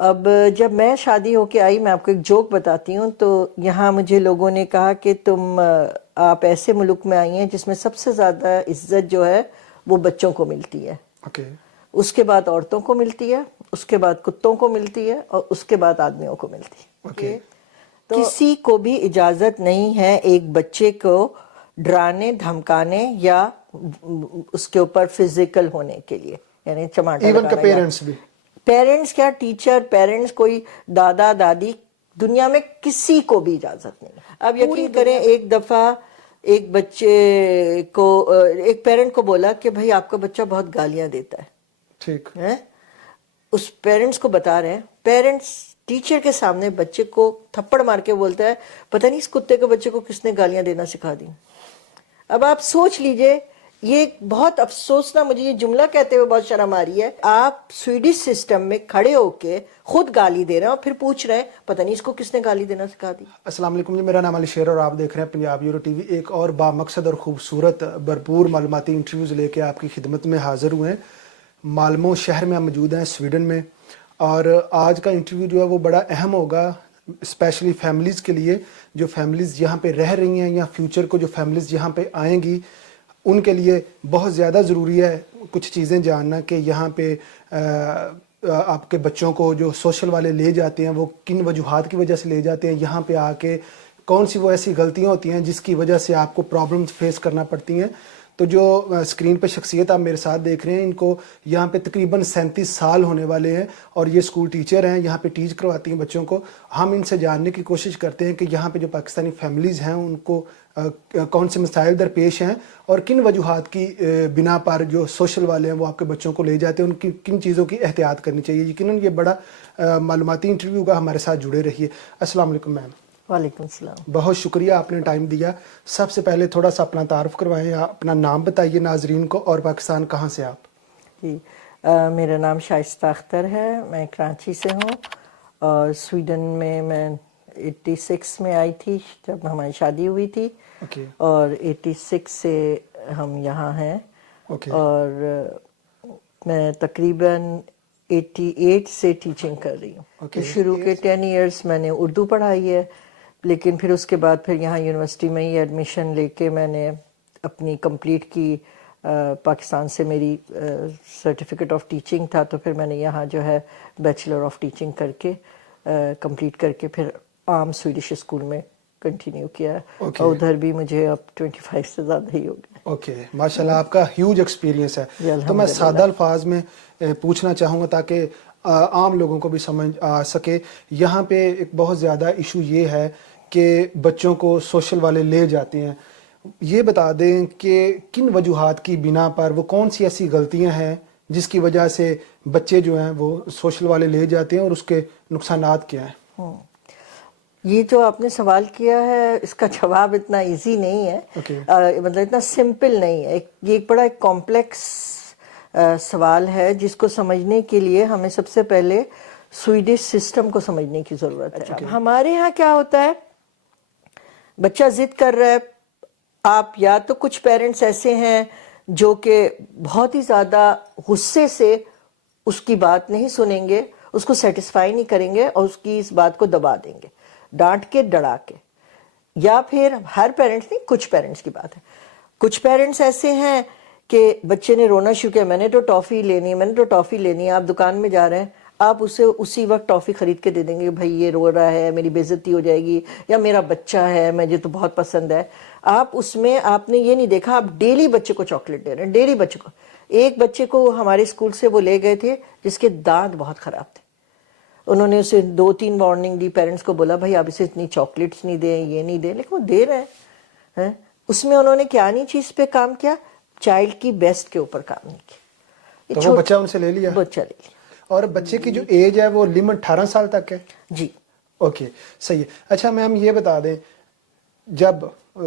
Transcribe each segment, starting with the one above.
اب جب میں شادی ہو کے آئی، میں آپ کو ایک جوک بتاتی ہوں، تو یہاں مجھے لوگوں نے کہا کہ آپ ایسے ملک میں آئی ہیں جس میں سب سے زیادہ عزت جو ہے وہ بچوں کو ملتی ہے، اس کے بعد عورتوں کو ملتی ہے، اس کے بعد کتوں کو ملتی ہے، اور اس کے بعد آدمیوں کو ملتی ہے۔ تو کسی کو بھی اجازت نہیں ہے ایک بچے کو ڈرانے، دھمکانے یا اس کے اوپر فزیکل ہونے کے لیے، یعنی چماٹا ایون کہ لگانا۔ پیرنٹس بھی، پیرنٹس کیا، ٹیچر، پیرنٹس، کوئی دادا دادی، دنیا میں کسی کو بھی اجازت نہیں۔ اب یقین کریں، ایک دفعہ ایک بچے کو ایک پیرنٹ کو بولا کہ بھائی آپ کا بچہ بہت گالیاں دیتا ٹھیک ہے، اس پیرنٹس کو بتا رہے ہیں، پیرنٹس ٹیچر کے سامنے بچے کو تھپڑ مار کے بولتا ہے پتہ نہیں اس کتے کے بچے کو کس نے گالیاں دینا سکھا دی۔ اب آپ سوچ لیجئے، یہ بہت افسوس نہ، مجھے یہ جملہ کہتے ہوئے بہت شرم آ رہی ہے، آپ سویڈش سسٹم میں کھڑے ہو کے خود گالی دے رہے ہیں اور پھر پوچھ رہے ہیں پتہ نہیں اس کو کس نے گالی دینا سکھا دی۔ السلام علیکم جی، میرا نام علی شیر اور آپ دیکھ رہے ہیں پنجاب یورو ٹی وی۔ ایک اور با مقصد اور خوبصورت بھرپور معلوماتی انٹرویوز لے کے آپ کی خدمت میں حاضر ہوئے ہیں۔ مالمو شہر میں ہم موجود ہیں، سویڈن میں، اور آج کا انٹرویو جو ہے وہ بڑا اہم ہوگا، اسپیشلی فیملیز کے لیے، جو فیملیز یہاں پہ رہ رہی ہیں یا فیوچر کو جو فیملیز یہاں پہ آئیں گی ان کے لیے بہت زیادہ ضروری ہے کچھ چیزیں جاننا کہ یہاں پہ آپ کے بچوں کو جو سوشل والے لے جاتے ہیں وہ کن وجوہات کی وجہ سے لے جاتے ہیں، یہاں پہ آ کے کون سی وہ ایسی غلطیاں ہوتی ہیں جس کی وجہ سے آپ کو پرابلم فیس کرنا پڑتی ہیں۔ تو جو اسکرین پہ شخصیت آپ میرے ساتھ دیکھ رہے ہیں، ان کو یہاں پہ تقریباً 37 سال ہونے والے ہیں اور یہ اسکول ٹیچر ہیں، یہاں پہ ٹیچ کرواتی ہیں بچوں کو۔ ہم ان سے جاننے کی کوشش کرتے ہیں کہ یہاں پہ جو پاکستانی فیملیز ہیں ان کو کون سے مسائل درپیش ہیں اور کن وجوہات کی بنا پر جو سوشل والے ہیں وہ آپ کے بچوں کو لے جاتے ہیں، ان کی کن چیزوں کی احتیاط کرنی چاہیے۔ یقیناً یہ بڑا معلوماتی انٹرویو کا، ہمارے ساتھ جڑے رہیے۔ السلام علیکم میم۔ وعلیکم السلام۔ بہت شکریہ آپ نے ٹائم دیا۔ سب سے پہلے تھوڑا سا اپنا تعارف کروائیں، اپنا نام بتائیے ناظرین کو، اور پاکستان کہاں سے آپ؟ جی، میرا نام شائستہ اختر ہے، میں کراچی سے ہوں، اور سویڈن میں 86 میں آئی تھی جب ہماری شادی ہوئی تھی، اور 86 سے ہم یہاں ہیں، اور میں تقریباً 88 سے ٹیچنگ کر رہی ہوں۔ شروع کے 10 ایئرس میں نے اردو پڑھائی ہے، لیکن پھر اس کے بعد پھر یہاں یونیورسٹی میں ہی ایڈمیشن لے کے میں نے اپنی کمپلیٹ کی، پاکستان سے میری سرٹیفکیٹ آف ٹیچنگ تھا، تو پھر میں نے یہاں جو ہے بیچلر آف ٹیچنگ کر کے کمپلیٹ کر کے پھر عام سویڈش اسکول میں کنٹینیو کیا ہے، اور ادھر بھی مجھے اب 25 سے زیادہ ہی ہو گیا۔ اوکے، ماشاءاللہ آپ کا ہیوج ایکسپیرینس ہے۔ تو میں سادہ الفاظ میں پوچھنا چاہوں گا تاکہ عام لوگوں کو بھی سمجھ آ سکے، یہاں پہ ایک بہت زیادہ ایشو یہ ہے کہ بچوں کو سوشل والے لے جاتے ہیں۔ یہ بتا دیں کہ کن وجوہات کی بنا پر وہ کون سی ایسی غلطیاں ہیں جس کی وجہ سے بچے جو ہیں وہ سوشل والے لے جاتے ہیں، اور اس کے نقصانات کیا ہیں؟ یہ جو آپ نے سوال کیا ہے اس کا جواب اتنا ایزی نہیں ہے، مطلب اتنا سمپل نہیں ہے، یہ ایک بڑا کمپلیکس سوال ہے جس کو سمجھنے کے لیے ہمیں سب سے پہلے سویڈش سسٹم کو سمجھنے کی ضرورت ہے۔ ہمارے ہاں کیا ہوتا ہے، بچہ ضد کر رہا ہے، آپ یا تو کچھ پیرنٹس ایسے ہیں جو کہ بہت ہی زیادہ غصے سے اس کی بات نہیں سنیں گے، اس کو سیٹسفائی نہیں کریں گے اور اس کی اس بات کو دبا دیں گے، ڈانٹ کے ڈڑا کے، یا پھر ہر پیرنٹس نہیں، کچھ پیرنٹس کی بات ہے، کچھ پیرنٹس ایسے ہیں کہ بچے نے رونا شروع کیا، میں نے تو ٹافی لینی ہے، میں نے تو ٹافی لینی ہے، آپ دکان میں جا رہے ہیں، آپ اسے اسی وقت ٹافی خرید کے دے دیں گے، بھائی یہ رو رہا ہے میری بے عزتی ہو جائے گی، یا میرا بچہ ہے مجھے تو بہت پسند ہے۔ آپ اس میں آپ نے یہ نہیں دیکھا، آپ ڈیلی بچے کو چاکلیٹ دے رہے ہیں، ڈیلی بچے کو۔ ایک بچے کو ہمارے اسکول سے وہ لے گئے تھے جس کے دانت بہت خراب تھے، انہوں نے اسے 2-3 وارننگ دی، پیرنٹس کو بولا بھائی آپ اسے اتنی چاکلیٹس نہیں دیں، یہ نہیں دیں، لیکن وہ دے رہے ہیں۔ اس میں انہوں نے کیا نہیں چیز پہ کام کیا، چائلڈ کی بیسٹ کے اوپر کام نہیں کیا، تو وہ بچہ ان سے لے لیا، بچہ لے لیا۔ اور بچے کی جو ایج ہے وہ لمٹ 18 سال تک ہے؟ جی اوکے، صحیح ہے۔ اچھا میم یہ بتا دیں، جب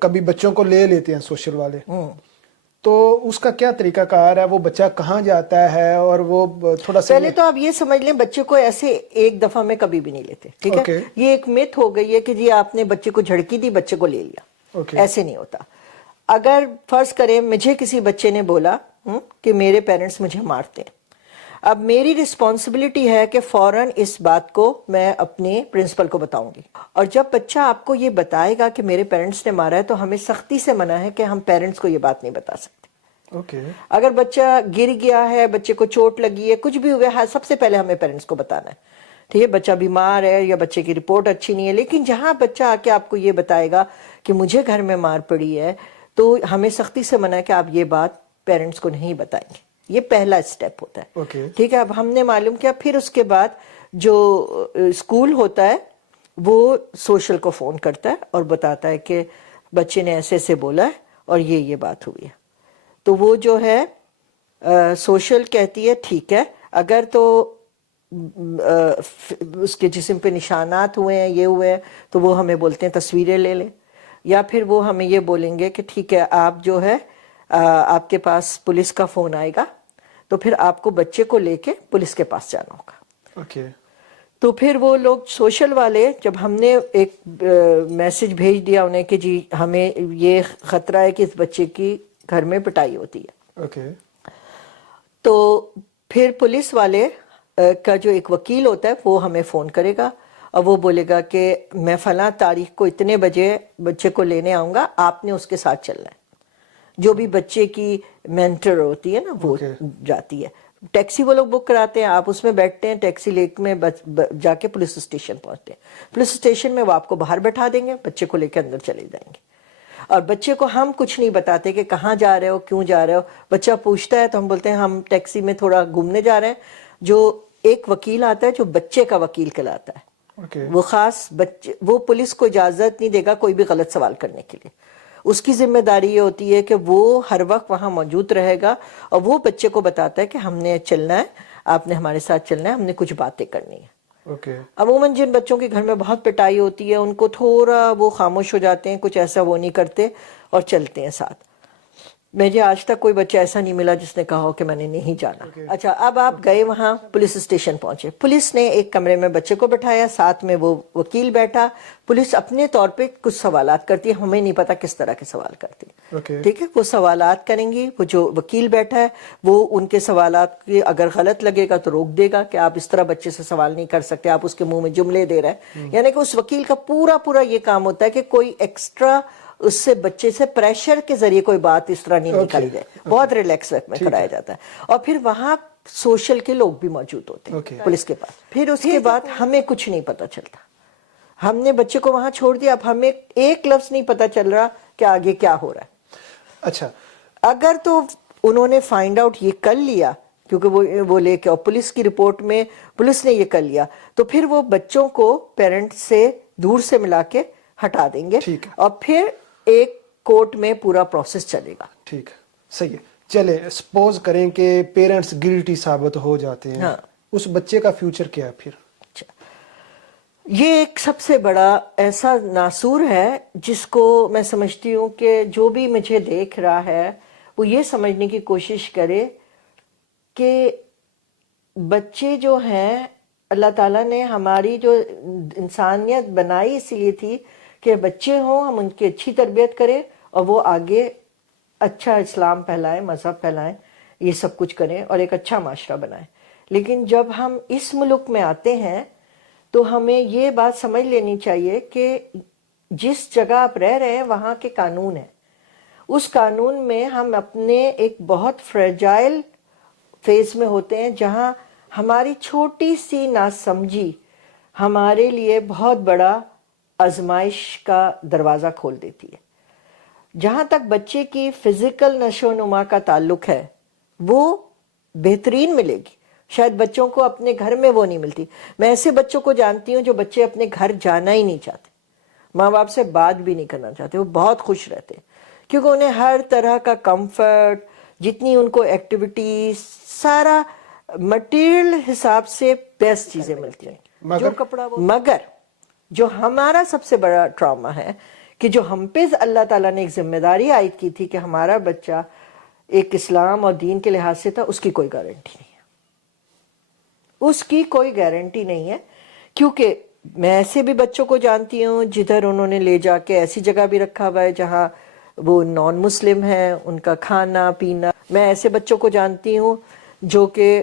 کبھی بچوں کو لے لیتے ہیں سوشل والے، تو اس کا کیا طریقہ کار ہے، وہ بچہ کہاں جاتا ہے، اور وہ تھوڑا سا پہلے تو آپ یہ سمجھ لیں بچے کو ایسے ایک دفعہ میں کبھی بھی نہیں لیتے، ٹھیک ہے؟ یہ ایک میتھ ہو گئی ہے کہ جی آپ نے بچے کو جھڑکی دی، بچے کو لے لیا، ایسے نہیں ہوتا۔ اگر فرض کریں مجھے کسی بچے نے بولا کہ میرے پیرنٹس مجھے مارتے ہیں، اب میری رسپانسبلٹی ہے کہ فوراً اس بات کو میں اپنے پرنسپل کو بتاؤں گی، اور جب بچہ آپ کو یہ بتائے گا کہ میرے پیرنٹس نے مارا ہے تو ہمیں سختی سے منع ہے کہ ہم پیرنٹس کو یہ بات نہیں بتا سکتے۔ اوکے، اگر بچہ گر گیا ہے، بچے کو چوٹ لگی ہے، کچھ بھی ہوا ہے، سب سے پہلے ہمیں پیرنٹس کو بتانا ہے، ٹھیک ہے؟ بچہ بیمار ہے یا بچے کی رپورٹ اچھی نہیں ہے، لیکن جہاں بچہ آ کے آپ کو یہ بتائے گا کہ مجھے گھر میں مار پڑی ہے تو ہمیں سختی سے منع ہے کہ آپ یہ بات پیرنٹس کو نہیں بتائیں گے۔ یہ پہلا اسٹیپ ہوتا ہے، اوکے، ٹھیک ہے؟ اب ہم نے معلوم کیا، پھر اس کے بعد جو اسکول ہوتا ہے وہ سوشل کو فون کرتا ہے اور بتاتا ہے کہ بچے نے ایسے ایسے بولا ہے اور یہ بات ہوئی ہے، تو وہ جو ہے سوشل کہتی ہے ٹھیک ہے، اگر تو اس کے جسم پہ نشانات ہوئے ہیں، یہ ہوئے ہیں، تو وہ ہمیں بولتے ہیں تصویریں لے لیں، یا پھر وہ ہمیں یہ بولیں گے کہ ٹھیک ہے آپ جو ہے آپ کے پاس پولیس کا فون آئے گا، تو پھر آپ کو بچے کو لے کے پولیس کے پاس جانا ہوگا۔ اوکے، تو پھر وہ لوگ سوشل والے، جب ہم نے ایک میسج بھیج دیا انہیں کہ جی ہمیں یہ خطرہ ہے کہ اس بچے کی گھر میں پٹائی ہوتی ہے، اوکے، تو پھر پولیس والے کا جو ایک وکیل ہوتا ہے وہ ہمیں فون کرے گا اور وہ بولے گا کہ میں فلاں تاریخ کو اتنے بجے بچے کو لینے آؤں گا، آپ نے اس کے ساتھ چلنا ہے۔ جو بھی بچے کی مینٹر ہوتی ہے نا وہ Okay. جاتی ہے، ٹیکسی وہ لوگ بک کراتے ہیں، آپ اس میں بیٹھتے ہیں، ٹیکسی لے میں جا کے پولیس اسٹیشن پہنچتے ہیں، پولیس اسٹیشن میں وہ آپ کو باہر بیٹھا دیں گے، بچے کو لے کے اندر چلے جائیں گے، اور بچے کو ہم کچھ نہیں بتاتے کہ کہاں جا رہے ہو، کیوں جا رہے ہو۔ بچہ پوچھتا ہے تو ہم بولتے ہیں ہم ٹیکسی میں تھوڑا گھومنے جا رہے ہیں۔ جو ایک وکیل آتا ہے جو بچے کا وکیل کہلاتا ہے، اوکے، وہ خاص بچے، وہ پولیس کو اجازت نہیں دے گا کوئی بھی غلط سوال کرنے کے لیے۔ اس کی ذمہ داری یہ ہوتی ہے کہ وہ ہر وقت وہاں موجود رہے گا اور وہ بچے کو بتاتا ہے کہ ہم نے چلنا ہے، آپ نے ہمارے ساتھ چلنا ہے، ہم نے کچھ باتیں کرنی ہیں۔ اوکے، عموماً جن بچوں کے گھر میں بہت پٹائی ہوتی ہے ان کو تھوڑا وہ خاموش ہو جاتے ہیں، کچھ ایسا وہ نہیں کرتے اور چلتے ہیں ساتھ۔ مجھے آج تک کوئی بچہ ایسا نہیں ملا جس نے کہا ہو کہ میں نے نہیں جانا۔ اچھا، اب آپ گئے وہاں، پولیس اسٹیشن پہنچے، پولیس نے ایک کمرے میں بچے کو بٹھایا، ساتھ میں وہ وکیل بیٹھا، پولیس اپنے طور پہ کچھ سوالات کرتی ہے، ہمیں نہیں پتا کس طرح کے سوال کرتی ہے، اوکے، ٹھیک ہے؟ وہ سوالات کریں گی، وہ جو وکیل بیٹھا ہے وہ ان کے سوالات کی اگر غلط لگے گا تو روک دے گا کہ آپ اس طرح بچے سے سوال نہیں کر سکتے، آپ اس کے منہ میں جملے دے رہے ہیں۔ یعنی کہ اس وکیل کا پورا یہ کام ہوتا ہے کہ کوئی ایکسٹرا اس سے بچے سے پریشر کے ذریعے کوئی بات اس طرح نہیں نکالی جائے، بہت ریلیکس وقت میں کرایا جاتا ہے۔ اور پھر وہاں سوشل کے لوگ بھی موجود ہوتے ہیں پولیس کے پاس۔ پھر اس کے بعد ہمیں کچھ نہیں پتا چلتا، ہم نے بچے کو وہاں چھوڑ دیا، اب ہمیں ایک لفظ نہیں پتا چل رہا کہ آگے کیا ہو رہا ہے۔ اچھا، اگر تو انہوں نے فائنڈ آؤٹ یہ کر لیا، کیونکہ وہ لے کے، اور پولیس کی رپورٹ میں پولیس نے یہ کر لیا، تو پھر وہ بچوں کو پیرنٹ سے دور سے ملا کے ہٹا دیں گے، ٹھیک ہے، اور پھر ایک کورٹ میں پورا پروسیس چلے گا۔ ٹھیک ہے، صحیح ہے۔ چلے سپوز کریں کہ پیرنٹس گلٹی ثابت ہو جاتے ہیں، ہاں، اس بچے کا فیوچر کیا ہے پھر؟ اچھا، یہ ایک سب سے بڑا ایسا ناسور ہے جس کو میں سمجھتی ہوں کہ جو بھی مجھے دیکھ رہا ہے وہ یہ سمجھنے کی کوشش کرے کہ بچے جو ہیں، اللہ تعالیٰ نے ہماری جو انسانیت بنائی اسی لیے تھی کہ بچے ہوں، ہم ان کی اچھی تربیت کریں اور وہ آگے اچھا اسلام پھیلائیں، مذہب پھیلائیں، یہ سب کچھ کریں اور ایک اچھا معاشرہ بنائیں۔ لیکن جب ہم اس ملک میں آتے ہیں تو ہمیں یہ بات سمجھ لینی چاہیے کہ جس جگہ آپ رہ رہے ہیں وہاں کے قانون ہیں، اس قانون میں ہم اپنے ایک بہت فریجائل فیز میں ہوتے ہیں جہاں ہماری چھوٹی سی ناسمجھی ہمارے لیے بہت بڑا آزمائش کا دروازہ کھول دیتی ہے۔ جہاں تک بچے کی فزیکل نشو و نما کا تعلق ہے وہ بہترین ملے گی، شاید بچوں کو اپنے گھر میں وہ نہیں ملتی۔ میں ایسے بچوں کو جانتی ہوں جو بچے اپنے گھر جانا ہی نہیں چاہتے، ماں باپ سے بات بھی نہیں کرنا چاہتے، وہ بہت خوش رہتے ہیں کیونکہ انہیں ہر طرح کا کمفرٹ، جتنی ان کو ایکٹیویٹیز، سارا مٹیریل حساب سے بیسٹ چیزیں ملتی ہیں۔ جو کپڑا مگر جو ہمارا سب سے بڑا ٹراما ہے کہ جو ہم پہ اللہ تعالیٰ نے ایک ذمہ داری عائد کی تھی کہ ہمارا بچہ ایک اسلام اور دین کے لحاظ سے تھا، اس کی کوئی گارنٹی نہیں ہے، اس کی کوئی گارنٹی نہیں ہے۔ کیونکہ میں ایسے بھی بچوں کو جانتی ہوں جدھر انہوں نے لے جا کے ایسی جگہ بھی رکھا ہوا ہے جہاں وہ نان مسلم ہیں، ان کا کھانا پینا، میں ایسے بچوں کو جانتی ہوں جو کہ